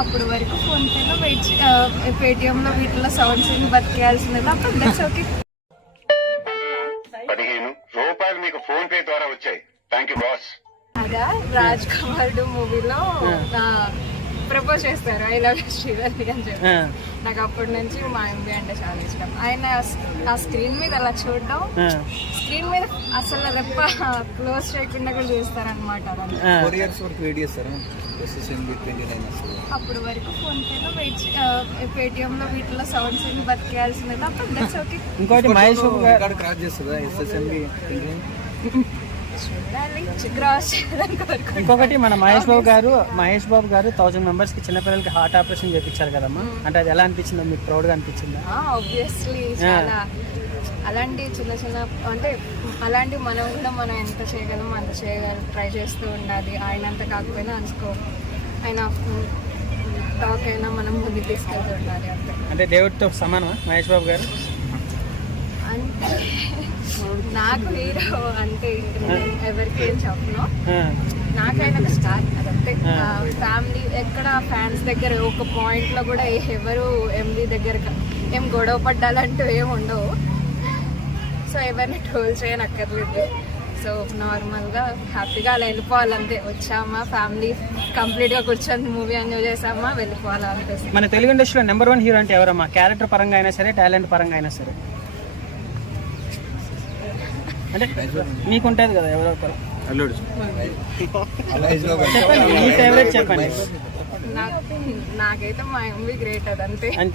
అప్పుడు వరకు ఫోన్పేలో వెయిట్ పేటిఎంలో వీటిలో సౌండ్స్ విని బతికేయాల్సింది అప్పుడు దట్స్ ఓకే పదిహేను. రూపాయలు మీకు ఫోన్ పే ద్వారా వచ్చాయి. థ్యాంక్ యూ బాస్ అదా రాజ్ కుమార్ మూవీలో ప్రపోజ్ చేస్తారు. ఐ లవ్ శ్రీవల్లి అని చెప్పి. నాకు అప్పటి నుంచి మా ఎంబీ అంటే చాలా ఇష్టం. ఆయన ఆ స్క్రీన్ మీద అలా చూడడం స్క్రీన్ మీద అసలు రెప్ప క్లోజ్ చేయకుండా కూడా చూస్తారనమాట వరకు అప్పుడు వరకు ఫోన్పేలో వెయిట్ పేటిఎంలో వీటిలో సౌండ్స్ విని బతికేయాల్సింది అప్పుడు దట్స్ ఓకే ఇంకోటి మహేష్ బాబు గారు రికార్డ్ క్రాస్ చేస్తుందా ఎస్ఎస్ఎంబి ఇంకొకటి మన మహేష్ బాబు గారు మహేష్ బాబు గారు థౌసండ్ మెంబర్స్కి చిన్నపిల్లలకి హార్ట్ ఆపరేషన్ చేయించారు కదమ్మా. అంటే అది ఎలా అనిపించిందో మీకు ప్రౌడ్గా అనిపించిందా? ఆబ్వియస్లీ చాలా. అలాంటి చిన్న చిన్న అంటే అలాంటి మనం కూడా మనం ఎంత చేయగలం అంత చేయగలం ట్రై చేస్తూ ఉండాలి. ఆయన అంత కాకపోయినా అనుకో ఆయన టాక్ అయినా మనం ముందుకు తీసుకెళ్తూ ఉండాలి అంటే దేవుడితో సమానమా మహేష్ బాబు గారు? అంటే నాకు హీరో అంటే ఎవరికి ఏం చెప్పను. నాకైనా ఒక స్టార్ అదంతే. ఫ్యామిలీ ఎక్కడ ఫ్యాన్స్ దగ్గర ఒక పాయింట్లో కూడా ఎవరు ఎంబీ దగ్గర ఏం గొడవ పడ్డాలంటూ ఏం ఉండవు. సో ఎవరిని ట్రోల్ చేయనక్కర్లేదు. సో నార్మల్గా హ్యాపీగా అలా వెళ్ళిపోవాలంతే. వచ్చామా ఫ్యామిలీ కంప్లీట్గా కూర్చొని మూవీ ఎంజాయ్ చేసామా వెళ్ళిపోవాలా అనిపిస్తుంది. మన తెలుగు ఇండస్ట్రీలో నెంబర్ వన్ హీరో అంటే ఎవరమ్మా? క్యారెక్టర్ పరంగా అయినా సరే టాలెంట్ పరంగా అయినా సరే. అంటే మీకు ఉంటుంది కదా ఎవరో ఒకరు. అల్లుడు. చెప్పండి మీ ఫేవరెట్ చెప్పండి. నాకు నాకైతే మా ఎంబీ గ్రేట్ అదంతే అంతే.